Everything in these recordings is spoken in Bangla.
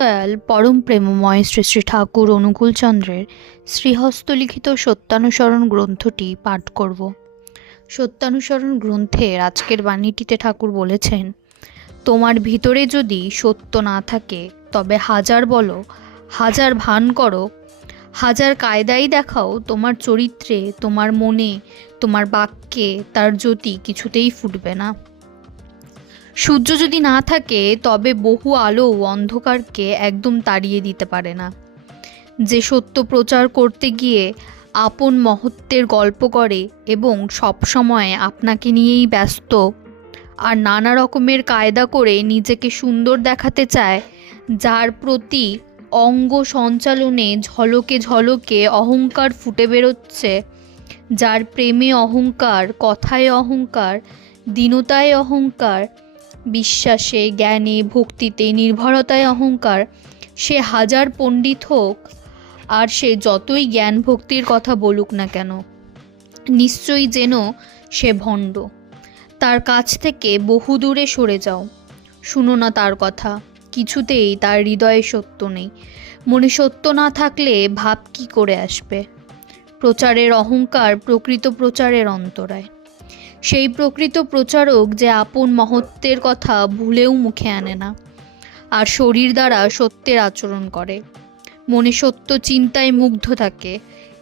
দয়াল পরম প্রেমময় শ্রী শ্রী ঠাকুর অনুকূলচন্দ্রের শ্রীহস্তলিখিত সত্যানুসরণ গ্রন্থটি পাঠ করব। সত্যানুসরণ গ্রন্থের আজকের বাণীটিতে ঠাকুর বলেছেন, তোমার ভিতরে যদি সত্য না থাকে তবে হাজার বলো, হাজার ভান করো, হাজার কায়দাই দেখাও, তোমার চরিত্রে, তোমার মনে, তোমার বাক্যে তার জ্যোতি কিছুতেই ফুটবে না। সূর্য যদি না থাকে তবে বহু আলো অন্ধকারকে একদম তাড়িয়ে দিতে পারে না। যে সত্য প্রচার করতে গিয়ে আপন মহত্বের গল্প করে এবং সবসময় আপনাকে নিয়েই ব্যস্ত আর নানা রকমের কায়দা করে নিজেকে সুন্দর দেখাতে চায়, যার প্রতি অঙ্গ সঞ্চালনে ঝলকে ঝলকে অহংকার ফুটে বেরোচ্ছে, যার প্রেমে অহংকার, কথায় অহংকার, দীনতায় অহংকার, বিশ্বাসে, জ্ঞানে, ভক্তিতে, নির্ভরতায় অহংকার, সে হাজার পণ্ডিত হোক আর সে যতই জ্ঞান ভক্তির কথা বলুক না কেন, নিশ্চয়ই যেন সে ভণ্ড। তার কাছ থেকে বহু দূরে সরে যাও, শুনো না তার কথা। কিছুতেই তার হৃদয়ে সত্য নেই। মনে সত্য না থাকলে ভাব কি করে আসবে? প্রচারের অহংকার প্রকৃত প্রচারের অন্তরায়। সেই প্রকৃত প্রচারক যে আপন মহত্বের কথা ভুলেও মুখে আনে না, আর শরীর দ্বারা সত্যের আচরণ করে, মনে সত্য চিন্তায় মুগ্ধ থাকে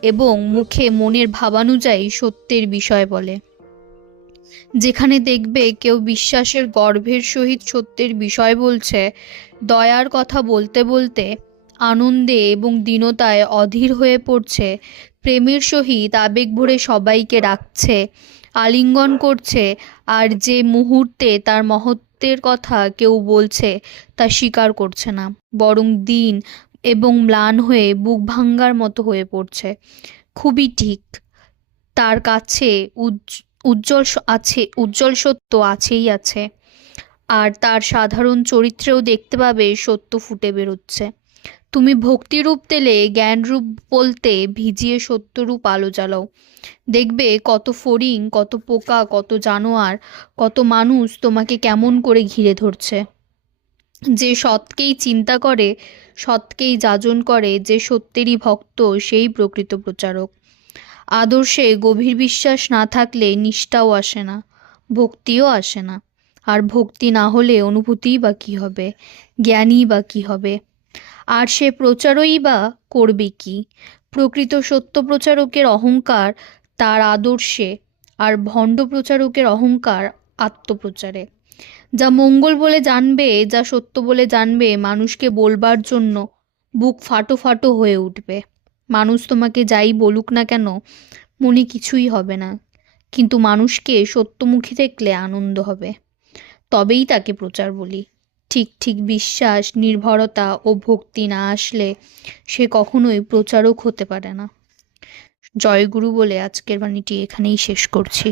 এবং মুখে মনের ভাবানুযায়ী সত্যের বিষয় বলে। যেখানে দেখবে কেউ বিশ্বাসের গর্ভের সহিত সত্যের বিষয় বলছে, দয়ার কথা বলতে বলতে আনন্দে এবং দীনতায় অধীর হয়ে পড়ছে, প্রেমের সহিত আবেগ ভরে সবাইকে ডাকছে, আলিঙ্গন করছে, আর যে মুহূর্তে তার মহত্বের কথা কেউ বলছে তা স্বীকার করছে না, বরং দীন এবং ম্লান হয়ে বুক ভাঙ্গার মতো হয়ে পড়ছে, খুবই ঠিক। তার কাছে উজ্জ্বল সত্য আছেই আছে, আর তার সাধারণ চরিত্রেও দেখতে পাবে সত্য ফুটে বেরোচ্ছে। তুমি ভক্তিরূপ তেলে জ্ঞানরূপ বলতে ভিজিয়ে সত্যরূপ আলো জ্বালাও, দেখবে কত ফড়িং, কত পোকা, কত জানোয়ার, কত মানুষ তোমাকে কেমন করে ঘিরে ধরছে। যে সৎকেই চিন্তা করে, সৎকেই যাজন করে, যে সত্যেরই ভক্ত, সেই প্রকৃত প্রচারক। আদর্শে গভীর বিশ্বাস না থাকলে নিষ্ঠাও আসে না, ভক্তিও আসে না, আর ভক্তি না হলে অনুভূতিই বা কী হবে, জ্ঞানই বা কী হবে, আর সে প্রচারই বা করবে কি? প্রকৃত সত্য প্রচারকের অহংকার তার আদর্শে, আর ভণ্ড প্রচারকের অহংকার আত্মপ্রচারে। যা মঙ্গল বলে জানবে, যা সত্য বলে জানবে, মানুষকে বলবার জন্য বুক ফাটো ফাটো হয়ে উঠবে। মানুষ তোমাকে যাই বলুক না কেন, মনে কিছুই হবে না, কিন্তু মানুষকে সত্যমুখী দেখলে আনন্দ হবে, তবেই তাকে প্রচার বলি। ঠিক ঠিক বিশ্বাস, নির্ভরতা ও ভক্তি না আসলে সে কখনোই প্রচারক হতে পারে না। জয়গুরু বলে আজকের বাণীটি এখানেই শেষ করছি।